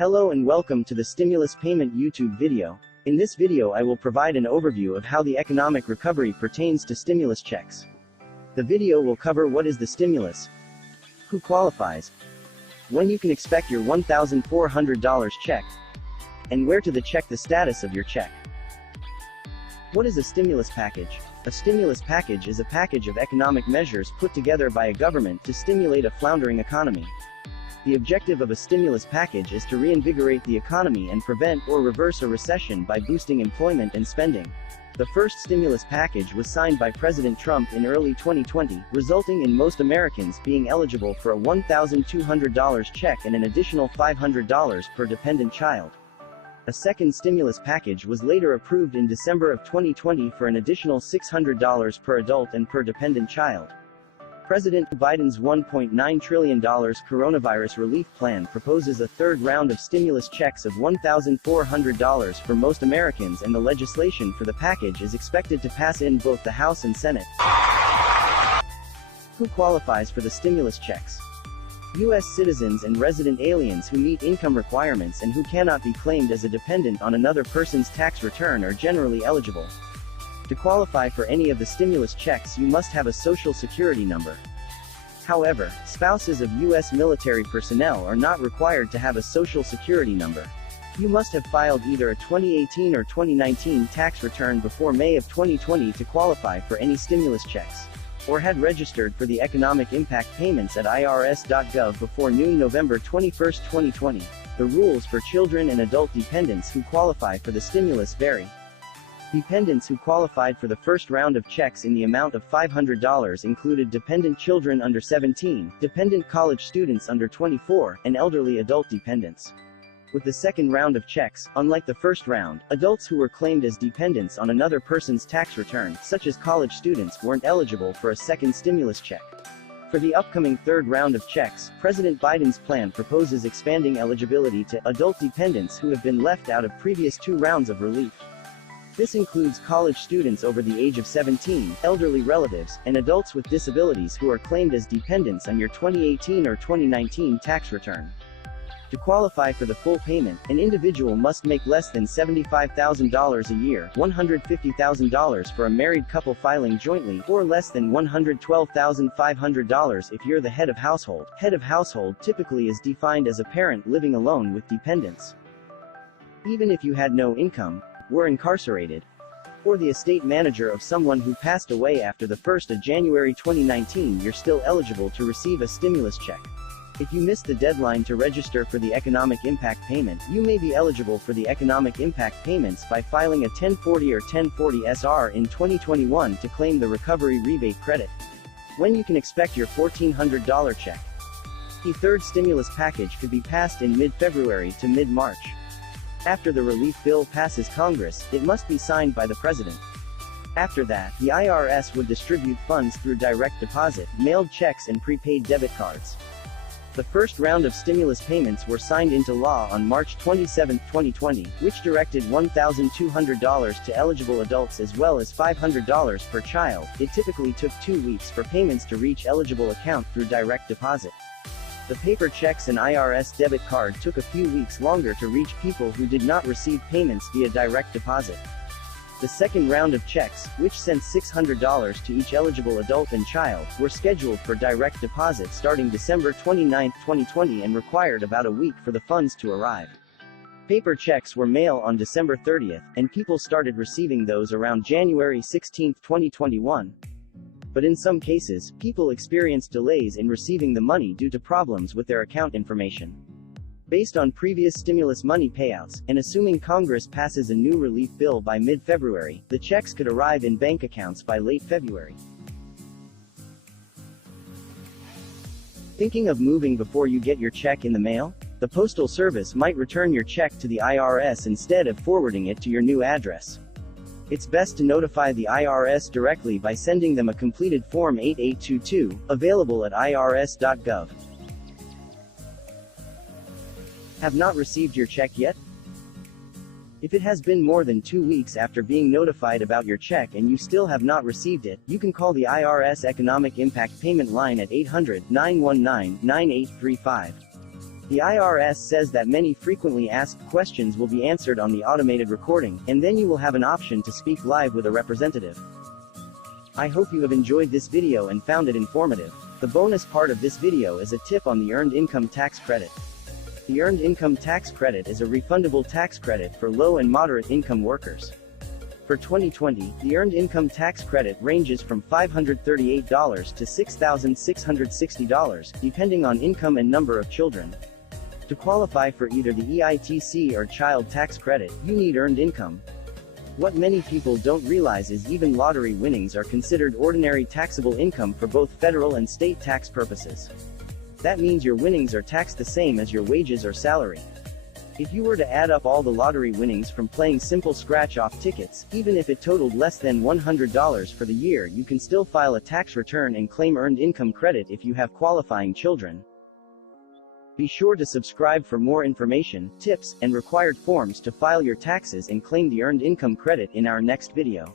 Hello and welcome to the Stimulus Payment YouTube video. In this video I will provide an overview of how the economic recovery pertains to stimulus checks. The video will cover what is the stimulus, who qualifies, when you can expect your $1,400 check, and where to check the status of your check. What is a stimulus package? A stimulus package is a package of economic measures put together by a government to stimulate a floundering economy. The objective of a stimulus package is to reinvigorate the economy and prevent or reverse a recession by boosting employment and spending. The first stimulus package was signed by President Trump in early 2020, resulting in most Americans being eligible for a $1,200 check and an additional $500 per dependent child. A second stimulus package was later approved in December of 2020 for an additional $600 per adult and per dependent child. President Biden's $1.9 trillion coronavirus relief plan proposes a third round of stimulus checks of $1,400 for most Americans, and the legislation for the package is expected to pass in both the House and Senate. Who qualifies for the stimulus checks? U.S. citizens and resident aliens who meet income requirements and who cannot be claimed as a dependent on another person's tax return are generally eligible. To qualify for any of the stimulus checks, you must have a Social Security number. However, spouses of U.S. military personnel are not required to have a Social Security number. You must have filed either a 2018 or 2019 tax return before May of 2020 to qualify for any stimulus checks, or had registered for the economic impact payments at irs.gov before noon November 21, 2020. The rules for children and adult dependents who qualify for the stimulus vary. Dependents who qualified for the first round of checks in the amount of $500 included dependent children under 17, dependent college students under 24, and elderly adult dependents. With the second round of checks, unlike the first round, adults who were claimed as dependents on another person's tax return, such as college students, weren't eligible for a second stimulus check. For the upcoming third round of checks, President Biden's plan proposes expanding eligibility to adult dependents who have been left out of previous two rounds of relief. This includes college students over the age of 17, elderly relatives, and adults with disabilities who are claimed as dependents on your 2018 or 2019 tax return. To qualify for the full payment, an individual must make less than $75,000 a year, $150,000 for a married couple filing jointly, or less than $112,500 if you're the head of household. Head of household typically is defined as a parent living alone with dependents. Even if you had no income, were incarcerated, or the estate manager of someone who passed away after the 1st of January 2019, you're still eligible to receive a stimulus check. If you missed the deadline to register for the economic impact payment, you may be eligible for the economic impact payments by filing a 1040 or 1040-SR in 2021 to claim the recovery rebate credit. When you can expect your $1,400 check. The third stimulus package could be passed in mid-February to mid-March. After the relief bill passes Congress, it must be signed by the President. After that, the IRS would distribute funds through direct deposit, mailed checks and prepaid debit cards. The first round of stimulus payments were signed into law on March 27, 2020, which directed $1,200 to eligible adults as well as $500 per child. It typically took 2 weeks for payments to reach eligible account through direct deposit. The paper checks and IRS debit card took a few weeks longer to reach people who did not receive payments via direct deposit. The second round of checks, which sent $600 to each eligible adult and child, were scheduled for direct deposit starting December 29, 2020 and required about a week for the funds to arrive. Paper checks were mailed on December 30, and people started receiving those around January 16, 2021. But in some cases, people experienced delays in receiving the money due to problems with their account information. Based on previous stimulus money payouts, and assuming Congress passes a new relief bill by mid-February, the checks could arrive in bank accounts by late February. Thinking of moving before you get your check in the mail? The Postal Service might return your check to the IRS instead of forwarding it to your new address. It's best to notify the IRS directly by sending them a completed Form 8822, available at irs.gov. Have not received your check yet? If it has been more than 2 weeks after being notified about your check and you still have not received it, you can call the IRS Economic Impact Payment Line at 800-919-9835. The IRS says that many frequently asked questions will be answered on the automated recording, and then you will have an option to speak live with a representative. I hope you have enjoyed this video and found it informative. The bonus part of this video is a tip on the Earned Income Tax Credit. The Earned Income Tax Credit is a refundable tax credit for low and moderate income workers. For 2020, the Earned Income Tax Credit ranges from $538 to $6,660, depending on income and number of children. To qualify for either the EITC or Child Tax Credit, you need earned income. What many people don't realize is even lottery winnings are considered ordinary taxable income for both federal and state tax purposes. That means your winnings are taxed the same as your wages or salary. If you were to add up all the lottery winnings from playing simple scratch-off tickets, even if it totaled less than $100 for the year, you can still file a tax return and claim earned income credit if you have qualifying children. Be sure to subscribe for more information, tips, and required forms to file your taxes and claim the earned income credit in our next video.